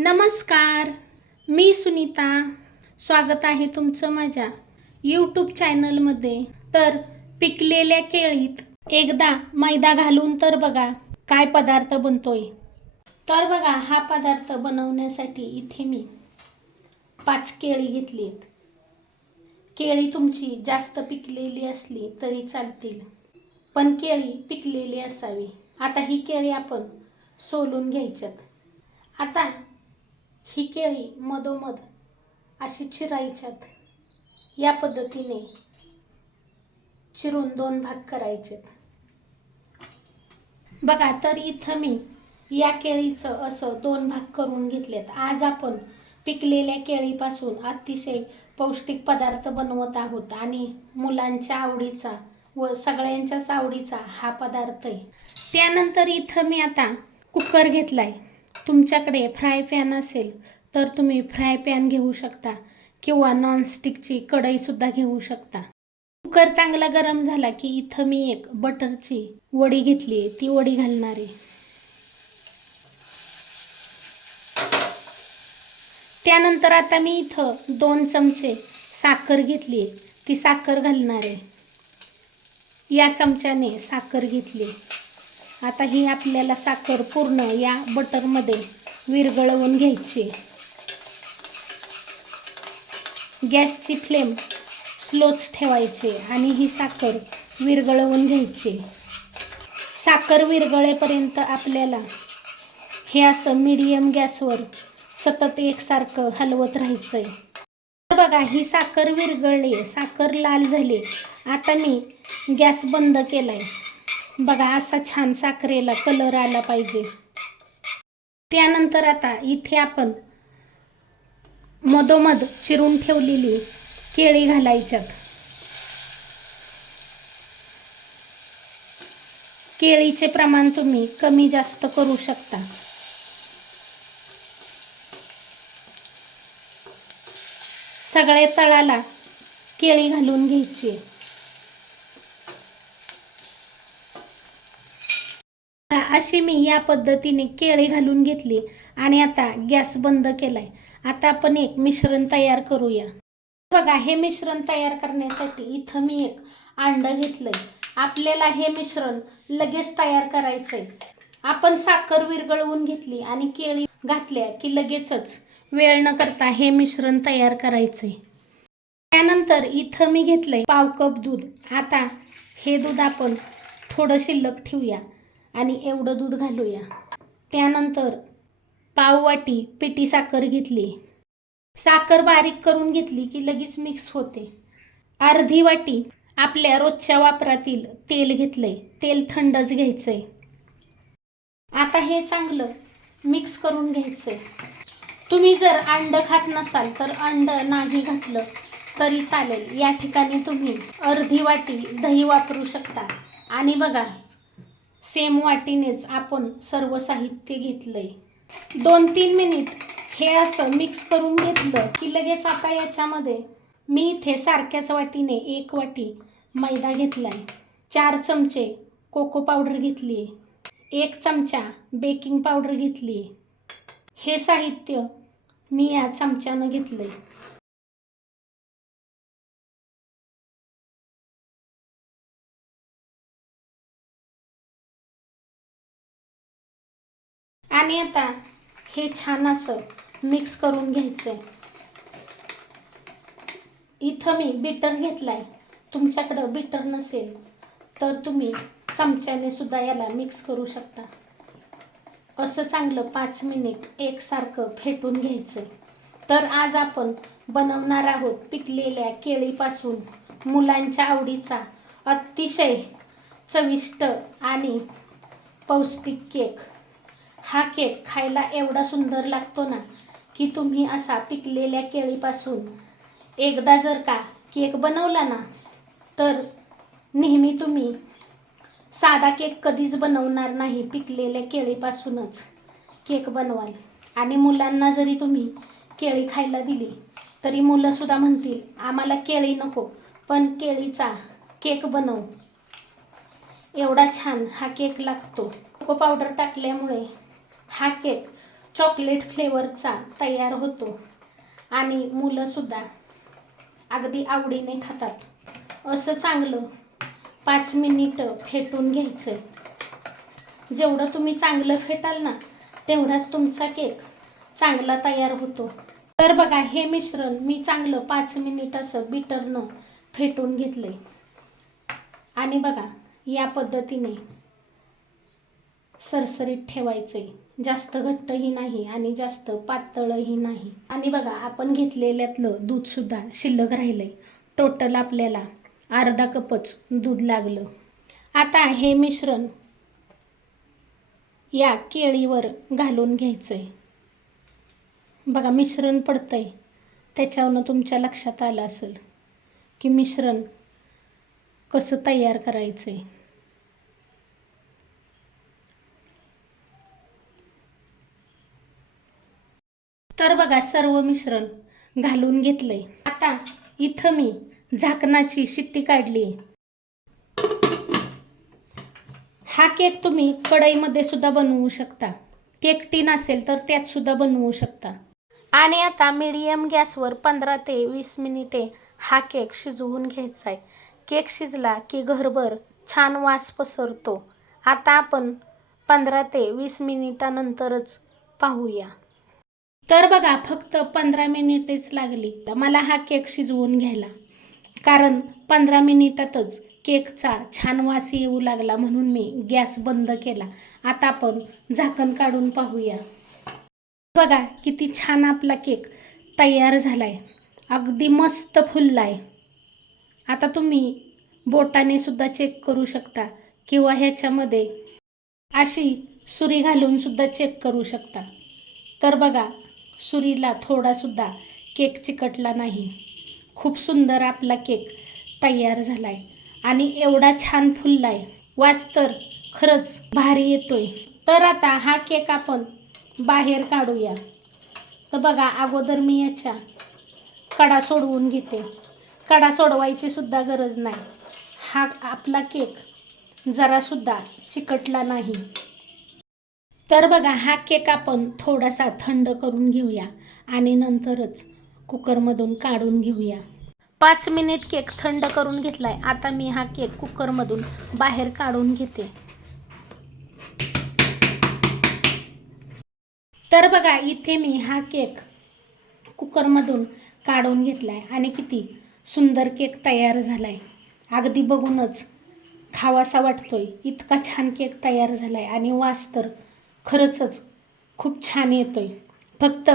नमस्कार मी सुनीता. स्वागत आहे तुमचं माझ्या यूट्यूब चॅनलमध्ये तर पिकलेल्या केळीत एकदा मैदा घालून तर बघा काय पदार्थ बनतोय. तर बघा हा पदार्थ बनवण्यासाठी इथे मी पाच केळी घेतली आहेत केळी तुमची जास्त पिकलेली असली तरी चालतील पण केळी पिकलेली असावी. आता ही केळी आपण सोलून घ्यायच्यात. आता ही केळी मधोमध अशी चिरायच्यात. या पद्धतीने चिरून दोन भाग करायचेत. बघा तर इथं मी या केळीचं असं दोन भाग करून घेतलेत. आज आपण पिकलेल्या केळीपासून अतिशय पौष्टिक पदार्थ बनवत आहोत आणि मुलांच्या आवडीचा व सगळ्यांच्याच आवडीचा हा पदार्थ आहे. त्यानंतर इथं मी आता कुकर घेतलाय. तुमच्याकडे फ्राय पॅन असेल तर तुम्ही फ्राय पॅन घेऊ शकता किंवा नॉनस्टिकची कढईसुद्धा घेऊ शकता. कुकर चांगला गरम झाला की इथं मी एक बटरची वडी घेतली आहे ती वडी घालणार आहे. त्यानंतर आता मी इथं दोन चमचे साखर घेतली आहे ती साखर घालणार आहे. या चमच्याने साखर घेतली आता ही आपल्याला साखर पूर्ण या बटरमध्ये विरगळवून घ्यायची. गॅसची फ्लेम स्लोच ठेवायची आणि ही साखर विरगळवून घ्यायची. साखर विरगळेपर्यंत आपल्याला हे असं मीडियम गॅसवर सतत एकसारखं हलवत राहायचंय. तर बघा ही साखर विरगळली साखर लाल झाली. आता मी गॅस बंद केलाय. बघा असा छान साखरेला कलर आला पाहिजे. त्यानंतर आता इथे आपण मधोमध चिरून ठेवलेली केळी घालायच्यात. केळीचे प्रमाण तुम्ही कमी जास्त करू शकता. सगळे तळाला केळी घालून घ्यायची अशी मी या पद्धतीने केळी घालून घेतली आणि आता गॅस बंद केलाय. आता आपण एक मिश्रण तयार करूया. बघा हे मिश्रण तयार करण्यासाठी इथं मी एक अंडं घेतलंय. आपल्याला हे मिश्रण लगेच तयार करायचंय. आपण साखर विरघळवून घेतली आणि केळी घातल्या की लगेचच वेळ न करता हे मिश्रण तयार करायचंय. त्यानंतर इथं मी घेतलंय पाव कप दूध. आता हे दूध आपण थोडं शिल्लक ठेवूया. आणि एवढं दूध घालूया. त्यानंतर पाव वाटी पिठी साखर घेतली. साखर बारीक करून घेतली की लगेच मिक्स होते. अर्धी वाटी आपल्या रोजच्या वापरातील तेल घेतलंय. तेल थंडच घ्यायचंय. आता हे चांगलं मिक्स करून घ्यायचंय. तुम्ही जर अंड खात नसाल तर अंड नाही घातलं तरी चालेल. या ठिकाणी तुम्ही अर्धी वाटी दही वापरू शकता. आणि बघा सेम वाटीनेच आपण सर्व साहित्य घेतलंय. दोन तीन मिनिट हे असं मिक्स करून घेतलं की लगेच आता याच्यामध्ये मी इथे सारख्याच वाटीने एक वाटी मैदा घेतलाय. चार चमचे कोको पावडर घेतली एक चमचा बेकिंग पावडर घेतली हे साहित्य मी या चमच्यानं घेतलं आहे आणि आता हे छान असं मिक्स करून घ्यायचं इथं मी बिटर घेतलाय. तुमच्याकडं बिटर नसेल तर तुम्ही चमच्याने सुद्धा याला मिक्स करू शकता. असं चांगलं पाच मिनिट एकसारखं फेटून घ्यायचं तर आज आपण बनवणार आहोत पिकलेल्या केळीपासून मुलांच्या आवडीचा अतिशय चविष्ट आणि पौष्टिक केक. हा केक खायला एवढा सुंदर लागतो ना की तुम्ही असा पिकलेल्या केळीपासून एकदा जर का केक बनवला ना तर नेहमी तुम्ही साधा केक कधीच बनवणार नाही पिकलेल्या केळीपासूनच केक बनवाल. आणि मुलांना जरी तुम्ही केळी खायला दिली तरी मुलंसुद्धा म्हणतील आम्हाला केळी नको पण केळीचा केक बनव. एवढा छान हा केक लागतो. कोको पावडर टाकल्यामुळे हा केक चॉकलेट फ्लेवरचा तयार होतो. आणि मुलंसुद्धा अगदी आवडीने खातात. असं चांगलं पाच मिनिटं फेटून घ्यायचं. जेवढं तुम्ही चांगलं फेटाल ना तेवढाच तुमचा केक चांगला तयार होतो. तर बघा हे मिश्रण मी चांगलं पाच मिनिट असं बिटरनं फेटून घेतलंय. आणि बघा या पद्धतीने सरसरीत ठेवायचे जास्त घट्टही नाही आणि जास्त पातळही नाही. आणि बघा आपण घेतलेल्यातलं दूधसुद्धा शिल्लक राहिलंय. टोटल आपल्याला अर्धा कपच दूध लागलं. आता हे मिश्रण या केळीवर घालून घ्यायचं आहे बघा मिश्रण पडतंय. त्याच्यावरनं तुमच्या लक्षात आलं असेल की मिश्रण कसं तयार करायचं आहे तर बघा सर्व मिश्रण घालून घेतलंय. आता इथं मी झाकणाची शिट्टी काढली. हा केक तुम्ही कढईमध्ये सुद्धा बनवू शकता. केक टीन असेल तर त्यात सुद्धा बनवू शकता. आणि आता मीडियम गॅसवर पंधरा ते वीस मिनिटे हा केक शिजवून घ्यायचा आहे केक शिजला की घरभर छान वास पसरतो. आता आपण पंधरा ते वीस मिनिटानंतरच पाहूया. तर बघा फक्त पंधरा मिनिटेच लागली. मला हा केक शिजवून घ्यायला. कारण पंधरा मिनिटातच केकचा छान वास येऊ लागला म्हणून मी गॅस बंद केला. आता आपण झाकण काढून पाहूया. बघा किती छान आपला केक तयार झालाय. अगदी मस्त फुललाय. आता तुम्ही बोटाने सुद्धा चेक करू शकता किंवा ह्याच्यामध्ये अशी सुरी घालून सुद्धा चेक करू शकता. तर बघा सुरीला थोडासुद्धा केक चिकटला नाही. खूप सुंदर आपला केक तयार झाला आहे आणि एवढा छान फुलला आहे वास तर खरंच भारी येतोय. तर आता हा केक आपण बाहेर काढूया. तर बघा अगोदर मी याच्या कडा सोडवून घेते. कडा सोडवायची सुद्धा गरज नाही. हा आपला केक जरासुद्धा चिकटला नाही. तर बघा हा केक आपण थोडासा थंड करून घेऊया आणि नंतरच कुकरमधून काढून घेऊया. पाच मिनिट केक थंड करून घेतलाय. आता मी हा केक कुकरमधून बाहेर काढून घेते. तर बघा इथे मी हा केक कुकरमधून काढून घेतलाय आणि किती सुंदर केक तयार झालाय. अगदी बघूनच खावासा वाटतोय. इतका छान केक तयार झालाय आणि वास तर खरंचच खूप छान येतो आहे फक्त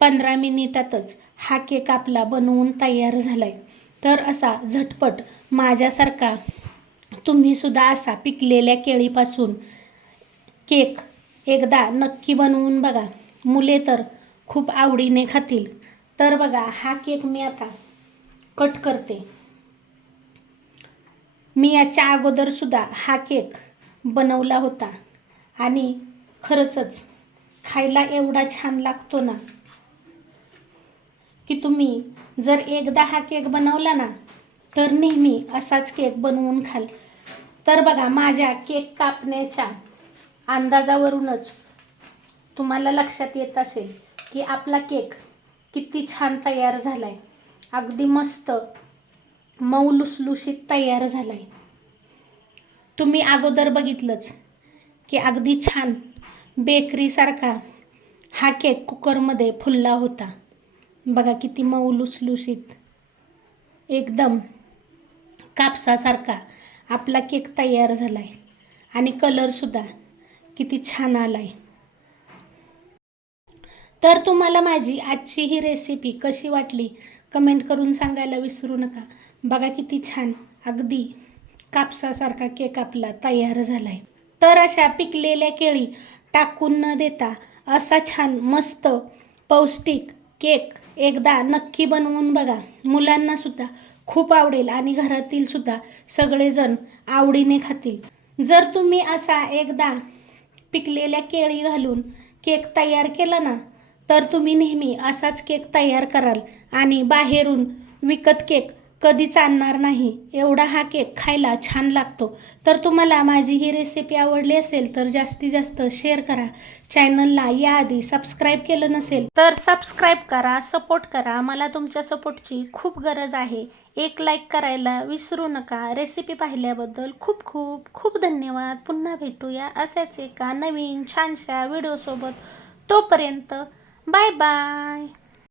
पंधरा मिनिटातच हा केक आपला बनवून तयार झाला आहे तर असा झटपट माझ्यासारखा तुम्हीसुद्धा असा पिकलेल्या केळीपासून केक एकदा नक्की बनवून बघा. मुले तर खूप आवडीने खातील. तर बघा हा केक मी आता कट करते. मी याच्या अगोदरसुद्धा हा केक बनवला होता. आणि खरंचच खायला एवढा छान लागतो ना. की तुम्ही जर एकदा हा केक बनवला ना तर नेहमी असाच केक बनवून खाल. तर बघा माझ्या केक कापण्याच्या अंदाजावरूनच तुम्हाला लक्षात येत असेल की आपला केक किती छान तयार झाला आहे अगदी मस्त मऊ लुसलुशीत तयार झाला आहे तुम्ही अगोदर बघितलंच की अगदी छान बेकरीसारखा हा केक कुकरमध्ये फुलला होता. बघा किती मऊ लुसलुशीत एकदम कापसासारखा आपला केक तयार झाला आहे आणि कलरसुद्धा किती छान आला आहे तर तुम्हाला माझी आजची ही रेसिपी कशी वाटली कमेंट करून सांगायला विसरू नका. बघा किती छान अगदी कापसासारखा केक आपला तयार झाला आहे तर अशा पिकलेल्या केळी टाकून न देता असा छान मस्त पौष्टिक केक एकदा नक्की बनवून बघा. मुलांनासुद्धा खूप आवडेल आणि घरातील सुद्धा सगळेजण आवडीने खातील. जर तुम्ही असा एकदा पिकलेल्या केळी घालून केक तयार केला ना तर तुम्ही नेहमी असाच केक तयार कराल आणि बाहेरून विकत केक कधीच आणणार नाही. एवढा हा केक खायला छान लागतो. तर तुम्हाला माझी ही रेसिपी आवडली असेल तर जास्तीत जास्त शेअर करा. चॅनलला याआधी सबस्क्राईब केलं नसेल तर सबस्क्राईब करा सपोर्ट करा. मला तुमच्या सपोर्टची खूप गरज आहे. एक लाईक करायला विसरू नका. रेसिपी पाहिल्याबद्दल खूप खूप खूप धन्यवाद. पुन्हा भेटूया असेच एका नवीन छानशा व्हिडिओसोबत तोपर्यंत बाय बाय